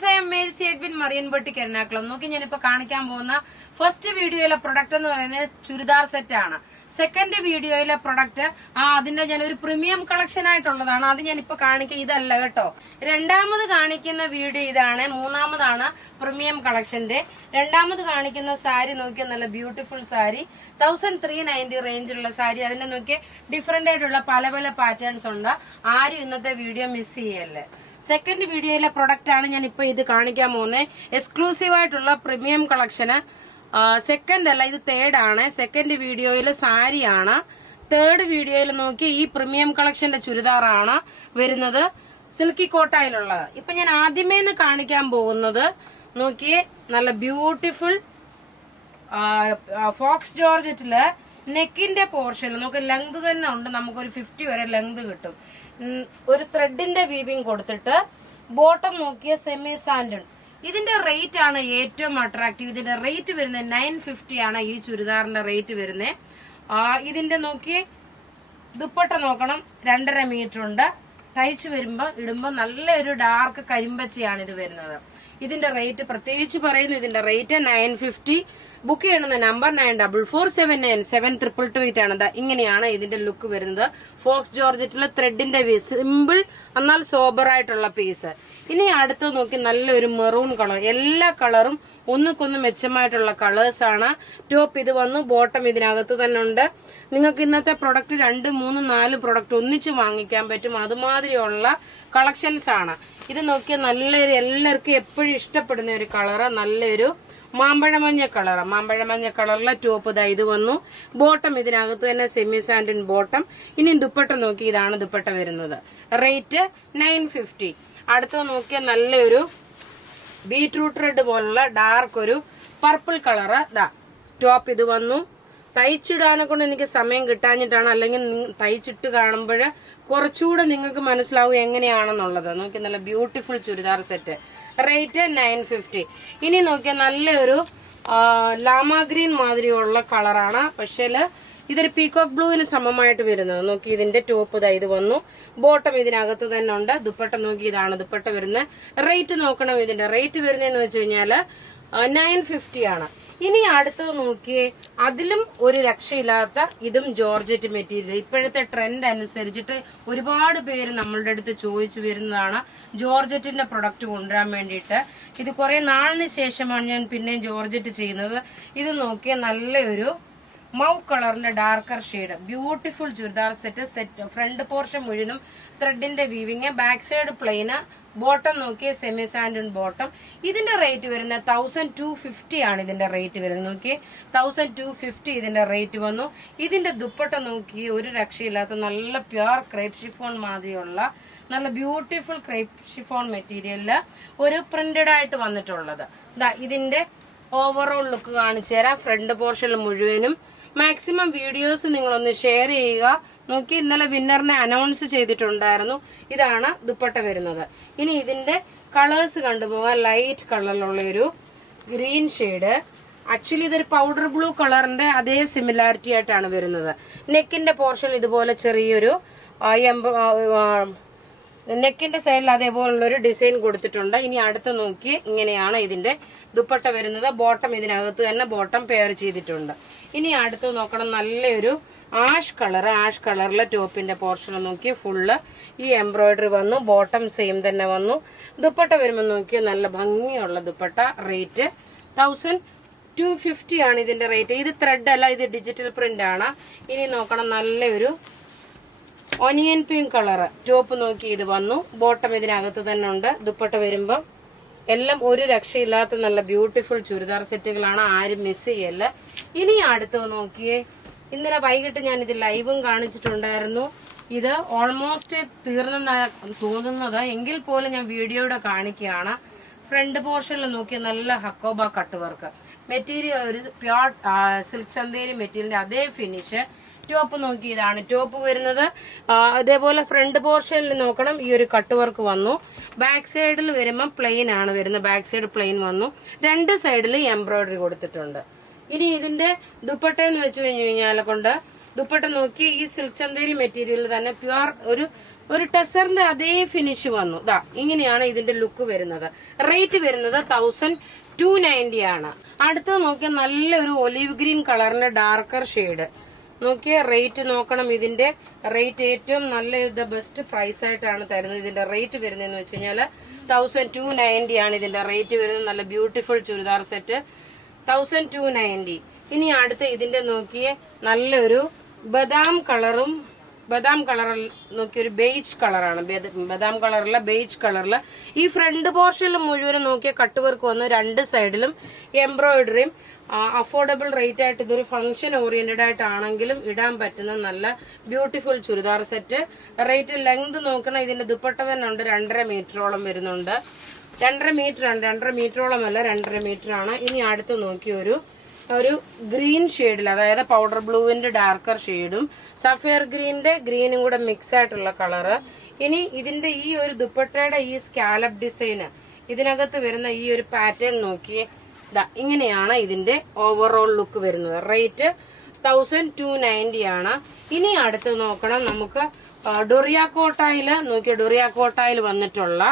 Friends, I am Mercy Edwin Mariyanpatti Ernakulam. നോക്കി ഞാനിപ്പോ കാണിക്കാൻ പോകുന്ന ഫസ്റ്റ് വീഡിയോയിലെ പ്രൊഡക്റ്റ് എന്ന് പറയുന്നത് ചുരിദാർ സെറ്റ് ആണ്. സെക്കൻഡ് വീഡിയോയിലെ പ്രൊഡക്റ്റ് അതിന്റെ ഞാനൊരു പ്രീമിയം കളക്ഷൻ ആയിട്ടുള്ളതാണ്. അത് ഞാനിപ്പോ കാണിക്കുക ഇതല്ല കേട്ടോ. രണ്ടാമത് കാണിക്കുന്ന വീഡിയോ ഇതാണ്. മൂന്നാമതാണ് പ്രീമിയം കളക്ഷന്റെ. രണ്ടാമത് കാണിക്കുന്ന സാരി നോക്കിയാൽ നല്ല ബ്യൂട്ടിഫുൾ സാരി, 1390 റേഞ്ചിലുള്ള സാരി. അതിന്റെ നോക്കിയ ഡിഫറെന്റ് ആയിട്ടുള്ള പല പല പാറ്റേൺസ് ഉണ്ട്. ആരും ഇന്നത്തെ വീഡിയോ മിസ് ചെയ്യല്ലേ. സെക്കൻഡ് വീഡിയോയിലെ പ്രൊഡക്റ്റ് ആണ് ഞാൻ ഇപ്പൊ ഇത് കാണിക്കാൻ പോകുന്നത്. എക്സ്ക്ലൂസീവ് ആയിട്ടുള്ള പ്രീമിയം കളക്ഷന്. സെക്കൻഡ് അല്ല, ഇത് തേർഡ് ആണ്. സെക്കൻഡ് വീഡിയോയിൽ സാരിയാണ്. തേർഡ് വീഡിയോയിൽ നോക്കി ഈ പ്രീമിയം കളക്ഷന്റെ ചുരിദാറാണ് വരുന്നത്, സിൽക്കി കോട്ടായിലുള്ളത്. ഇപ്പൊ ഞാൻ ആദ്യമേ കാണിക്കാൻ പോകുന്നത് നോക്കിയേ, നല്ല ബ്യൂട്ടിഫുൾ ഫോക്സ് ജോർജറ്റില് നെക്കിന്റെ പോർഷൻ നമുക്ക് ലെങ്ത് തന്നെ ഉണ്ട്. നമുക്കൊരു 50 വരെ ലെങ്ത് കിട്ടും. ഒരു ത്രെഡിന്റെ വീവിങ് കൊടുത്തിട്ട് ബോട്ടം നോക്കിയ സെമി സാൻഡൺ. ഇതിന്റെ റേറ്റ് ആണ് ഏറ്റവും അട്രാക്റ്റീവ്. ഇതിന്റെ റേറ്റ് വരുന്നത് 950 ആണ്. ഈ ചുരിദാറിന്റെ റേറ്റ് വരുന്നത്. ഇതിന്റെ നോക്കി ദുപ്പട്ട നോക്കണം, 2.5 മീറ്റർ ഉണ്ട്. തയ്ച്ചു വരുമ്പോ ഇടുമ്പോ നല്ലൊരു ഡാർക്ക് കരിമ്പച്ചയാണ് ഇത് വരുന്നത്. ഇതിന്റെ റേറ്റ് പ്രത്യേകിച്ച് പറയുന്നു. ഇതിന്റെ റേറ്റ് 950. ബുക്ക് ചെയ്യണമെന്ന നമ്പർ 9447972228 ആണ്. ഇങ്ങനെയാണ് ഇതിന്റെ ലുക്ക് വരുന്നത്. ഫോക്സ് ജോർജറ്റിലെ ത്രെഡിന്റെ സിമ്പിൾ എന്നാൽ സോബർ ആയിട്ടുള്ള പീസ്. ഇനി അടുത്ത് നോക്കി നല്ലൊരു മെറൂൺ കളർ. എല്ലാ കളറും ഒന്നുക്കൊന്ന് മെച്ചമായിട്ടുള്ള കളേഴ്സ് ആണ്. ടോപ്പ് ഇത് വന്നു, ബോട്ടം ഇതിനകത്ത് തന്നെ ഉണ്ട്. നിങ്ങൾക്ക് ഇന്നത്തെ പ്രൊഡക്റ്റ് 2, 3, 4 പ്രൊഡക്റ്റ് ഒന്നിച്ച് വാങ്ങിക്കാൻ പറ്റും. അതുമാതിരിയുള്ള കളക്ഷൻസ് ആണ്. ഇത് നോക്കിയാൽ നല്ലൊരു എല്ലാവർക്കും എപ്പോഴും ഇഷ്ടപ്പെടുന്ന ഒരു കളറ്, നല്ലൊരു മാമ്പഴമഞ്ഞ കളറ്. മാമ്പഴമഞ്ഞ കളറിലെ ടോപ്പ് ഇതാ ഇത് വന്നു. ബോട്ടം ഇതിനകത്ത് തന്നെ സെമി സാൻഡിൻ ബോട്ടം. ഇനി ദുപ്പട്ട നോക്കി, ഇതാണ് ദുപ്പട്ട വരുന്നത്. റേറ്റ് 950. അടുത്ത നോക്കിയാൽ നല്ലൊരു ബീട്രൂട്ട് റെഡ് പോലുള്ള ഡാർക്ക് ഒരു പർപ്പിൾ കളറ്. ടോപ്പ് ഇത് വന്നു. തയ്ച്ചിടാനെ കൊണ്ട് എനിക്ക് സമയം കിട്ടാഞ്ഞിട്ടാണ്, അല്ലെങ്കിൽ തയ്ച്ചിട്ട് കാണുമ്പോൾ കുറച്ചുകൂടെ നിങ്ങൾക്ക് മനസ്സിലാവും എങ്ങനെയാണെന്നുള്ളത്. നോക്കി നല്ല ബ്യൂട്ടിഫുൾ ചുരിദാർ സെറ്റ്. റേറ്റ് 950. ഇനി നോക്കിയാൽ നല്ലൊരു ലാമ ഗ്രീൻ മാതിരിയുള്ള കളറാണ്. പക്ഷേ ഇതൊരു പീകോക്ക് ബ്ലൂവിന് സമമായിട്ട് വരുന്നത്. നോക്കി ഇതിന്റെ ടോപ്പ് ഇതാ ഇത് വന്നു. ബോട്ടം ഇതിനകത്ത് തന്നെ ഉണ്ട്. ദുപ്പട്ട നോക്കി, ഇതാണ് ദുപ്പട്ട വരുന്നത്. റേറ്റ് നോക്കണം. ഇതിന്റെ റേറ്റ് വരുന്നതെന്ന് വെച്ച് കഴിഞ്ഞാല് 950 ആണ്. ഇനി അടുത്തത് നോക്കിയേ, അതിലും ഒരു രക്ഷയില്ലാത്ത ഇതും ജോർജറ്റ് മെറ്റീരിയൽ. ഇപ്പോഴത്തെ ട്രെൻഡ് അനുസരിച്ചിട്ട് ഒരുപാട് പേര് നമ്മളുടെ അടുത്ത് ചോദിച്ചു വരുന്നതാണ് ജോർജറ്റിന്റെ പ്രൊഡക്റ്റ് കൊണ്ടുവരാൻ വേണ്ടിയിട്ട്. ഇത് കുറെ നാളിന് ശേഷമാണ് ഞാൻ പിന്നെയും ജോർജറ്റ് ചെയ്യുന്നത്. ഇത് നോക്കിയ നല്ലൊരു മൗ കളറിന്റെ darker shade, beautiful churidar set. Front portion മുഴുവനും ത്രെഡിന്റെ weaving, back side plain, bottom നോക്കിയ സെമി സാൻഡൺ ബോട്ടം. ഇതിന്റെ റേറ്റ് വരുന്നത് 1250 ആണ്. ഇതിന്റെ റേറ്റ് വരുന്നത് നോക്കി 1250 ഇതിന്റെ റേറ്റ് വന്നു. ഇതിന്റെ ദുപ്പട്ട നോക്കി ഒരു രക്ഷയില്ലാത്ത നല്ല പ്യുർ ക്രേപ്പ് ഷിഫോൺ മാതിരിയുള്ള നല്ല ബ്യൂട്ടിഫുൾ ക്രേപ്പ് ഷിഫോൺ മെറ്റീരിയലില് ഒരു പ്രിന്റഡ് ആയിട്ട് വന്നിട്ടുള്ളത്. ഇതിന്റെ ഓവറോൾ ലുക്ക് കാണിച്ചു തരാം. ഫ്രണ്ട് പോർഷനിൽ മുഴുവനും മാക്സിമം വീഡിയോസ് നിങ്ങളൊന്ന് ഷെയർ ചെയ്യുക. നോക്കി, ഇന്നലെ വിന്നറിനെ അനൗൺസ് ചെയ്തിട്ടുണ്ടായിരുന്നു. ഇതാണ് ദുപ്പട്ട വരുന്നത്. ഇനി ഇതിന്റെ കളേഴ്സ് കണ്ടുപോകാൻ ലൈറ്റ് കളറിലുള്ള ഒരു ഗ്രീൻ ഷെയ്ഡ്. ആക്ച്വലി ഇതൊരു പൗഡർ ബ്ലൂ കളറിന്റെ അതേ സിമിലാരിറ്റി ആയിട്ടാണ് വരുന്നത്. നെക്കിന്റെ പോർഷൻ ഇതുപോലെ ചെറിയൊരു നെക്കിന്റെ സൈഡിൽ അതേപോലുള്ളൊരു ഡിസൈൻ കൊടുത്തിട്ടുണ്ട്. ഇനി അടുത്ത് നോക്കി, ഇങ്ങനെയാണ് ഇതിന്റെ ദുപ്പട്ട വരുന്നത്. ബോട്ടം ഇതിനകത്ത് തന്നെ ബോട്ടം പെയർ ചെയ്തിട്ടുണ്ട്. ഇനി അടുത്ത് നോക്കണം, നല്ലൊരു ആഷ് കളറിലെ ടോപ്പിന്റെ പോർഷൻ നോക്കി ഫുള്ള് ഈ എംബ്രോയിഡറി വന്നു. ബോട്ടം സെയിം തന്നെ വന്നു. ദുപ്പട്ട വരുമ്പോൾ നോക്കിയാൽ നല്ല ഭംഗിയുള്ള ദുപ്പട്ട. റേറ്റ് 1250 ആണ് ഇതിന്റെ റേറ്റ്. ഇത് ത്രെഡ് അല്ല, ഇത് ഡിജിറ്റൽ പ്രിന്റ് ആണ്. ഇനി നോക്കണം, നല്ലൊരു ഒനിയൻ പിങ്ക് കളറ് ടോപ്പ് നോക്കി ഇത് വന്നു. ബോട്ടം ഇതിനകത്ത് തന്നെ ഉണ്ട്. ദുപ്പട്ട വരുമ്പം എല്ലാം ഒരു രക്ഷയില്ലാത്ത നല്ല ബ്യൂട്ടിഫുൾ ചുരിദാർ സെറ്റുകളാണ്. ആരും മിസ് ചെയ്യല്ല. ഇനി അടുത്ത് നോക്കിയേ, ഇന്നലെ വൈകിട്ട് ഞാൻ ഇത് ലൈവും കാണിച്ചിട്ടുണ്ടായിരുന്നു. ഇത് ഓൾമോസ്റ്റ് തീർന്നെന്നാണ് തോന്നുന്നത്. എങ്കിൽ പോലും ഞാൻ വീഡിയോയുടെ കാണിക്കുകയാണ്. ഫ്രണ്ട് പോർഷനിൽ നോക്കിയ നല്ല ഹക്കോബ കട്ട് വർക്ക് മെറ്റീരിയൽ, ഒരു പ്യോർ സിൽക്ക് ചന്തേരി മെറ്റീരിയലിന്റെ അതേ ഫിനിഷ്. ടോപ്പ് നോക്കി, ഇതാണ് ടോപ്പ് വരുന്നത്. അതേപോലെ ഫ്രണ്ട് പോർഷനിൽ നോക്കണം, ഈ ഒരു കട്ട് വർക്ക് വന്നു. ബാക്ക് സൈഡിൽ വരുമ്പോൾ പ്ലെയിൻ ആണ് വരുന്നത്. ബാക്ക് സൈഡ് പ്ലെയിൻ വന്നു. രണ്ട് സൈഡിൽ എംബ്രോയിഡറി കൊടുത്തിട്ടുണ്ട്. ഇനി ഇതിന്റെ ദുപ്പട്ട എന്ന് വെച്ച് കഴിഞ്ഞാൽ കൊണ്ട് ദുപ്പട്ട നോക്കി, ഈ സിൽക്ക് ചന്തേരി മെറ്റീരിയൽ തന്നെ പ്യുവർ ഒരു ഒരു ടെസറിന്റെ അതേ ഫിനിഷ് വന്നു. ദാ ഇങ്ങനെയാണ് ഇതിന്റെ ലുക്ക് വരുന്നത്. റേറ്റ് വരുന്നത് 1290 ആണ്. അടുത്തത് നോക്കിയാൽ നല്ലൊരു ഒലിവ് ഗ്രീൻ കളറിന്റെ ഡാർക്കർ ഷെയ്ഡ്. നോക്കിയ റേറ്റ് നോക്കണം. ഇതിന്റെ റേറ്റ് ഏറ്റവും നല്ല ബെസ്റ്റ് പ്രൈസ് ആയിട്ടാണ് തരുന്നത്. ഇതിന്റെ റേറ്റ് വരുന്നതെന്ന് വെച്ച് കഴിഞ്ഞാൽ 1290 ആണ് ഇതിന്റെ റേറ്റ് വരുന്നത്. നല്ല ബ്യൂട്ടിഫുൾ ചുരിദാർ സെറ്റ് 1290. ഇനി അടുത്ത് ഇതിന്റെ നോക്കിയേ നല്ലൊരു ബദാം കളറിൽ നോക്കിയ ഒരു ബേജ് കളറാണ്. ബദാം കളറിലെ ബേജ് കളറില് ഈ ഫ്രണ്ട് പോർഷനിൽ മുഴുവനും നോക്കിയ കട്ട് വർക്ക് വന്ന് രണ്ട് സൈഡിലും എംബ്രോയിഡറിയും. അഫോർഡബിൾ റേറ്റ് ആയിട്ട് ഇതൊരു ഫംഗ്ഷൻ ഓറിയന്റഡ് ആയിട്ടാണെങ്കിലും ഇടാൻ പറ്റുന്ന നല്ല beautiful churidar set. Rate length നോക്കണം. ഇതിന്റെ ദുപ്പട്ട തന്നെ ഉണ്ട്. 2.5 മീറ്ററോളം വരുന്നുണ്ട്. 2.5 മീറ്റർ ആണ്. 2.5 മീറ്ററോളം അല്ല, 2.5 മീറ്റർ ആണ്. ഇനി അടുത്ത് നോക്കിയ ഒരു ഗ്രീൻ ഷെയ്ഡിൽ, അതായത് പൗഡർ ബ്ലൂവിന്റെ ഡാർക്കർ ഷെയ്ഡും സഫയർ ഗ്രീനും കൂടെ മിക്സ് ആയിട്ടുള്ള കളറ്. ഇനി ഇതിന്റെ ഈ ഒരു ദുപ്പട്ടയുടെ ഈ സ്കാലപ്പ് ഡിസൈന്, ഇതിനകത്ത് വരുന്ന ഈ ഒരു പാറ്റേൺ നോക്കിയേ. ഇങ്ങനെയാണ് ഇതിന്റെ ഓവറോൾ ലുക്ക് വരുന്നത്. റേറ്റ് 1290 ആണ്. ഇനി അടുത്ത് നോക്കണം നമുക്ക് ഡൊറിയാക്കോട്ടായിൽ വന്നിട്ടുള്ള,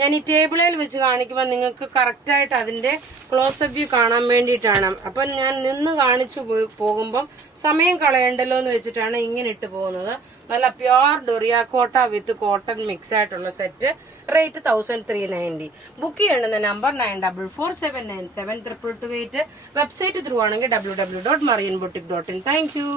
ഞാൻ ഈ ടേബിളിൽ വെച്ച് കാണിക്കുമ്പോൾ നിങ്ങൾക്ക് കറക്റ്റ് ആയിട്ട് അതിന്റെ ക്ലോസപ്പ് വ്യൂ കാണാൻ വേണ്ടിയിട്ടാണ്. അപ്പൊ ഞാൻ നിന്ന് കാണിച്ചു പോകുമ്പം സമയം കളയണ്ടല്ലോ എന്ന് വെച്ചിട്ടാണ് ഇങ്ങനെ ഇട്ട് പോകുന്നത്. നല്ല പ്യുവർ ഡൊറിയാക്കോട്ട വിത്ത് കോട്ടൺ മിക്സ് ആയിട്ടുള്ള സെറ്റ്. റേറ്റ് 1390. ബുക്ക് ചെയ്യേണ്ടുന്ന നമ്പർ 9447972228. വെബ്സൈറ്റ് ത്രൂ ആണെങ്കിൽ www.marianboutique.in. Thank you.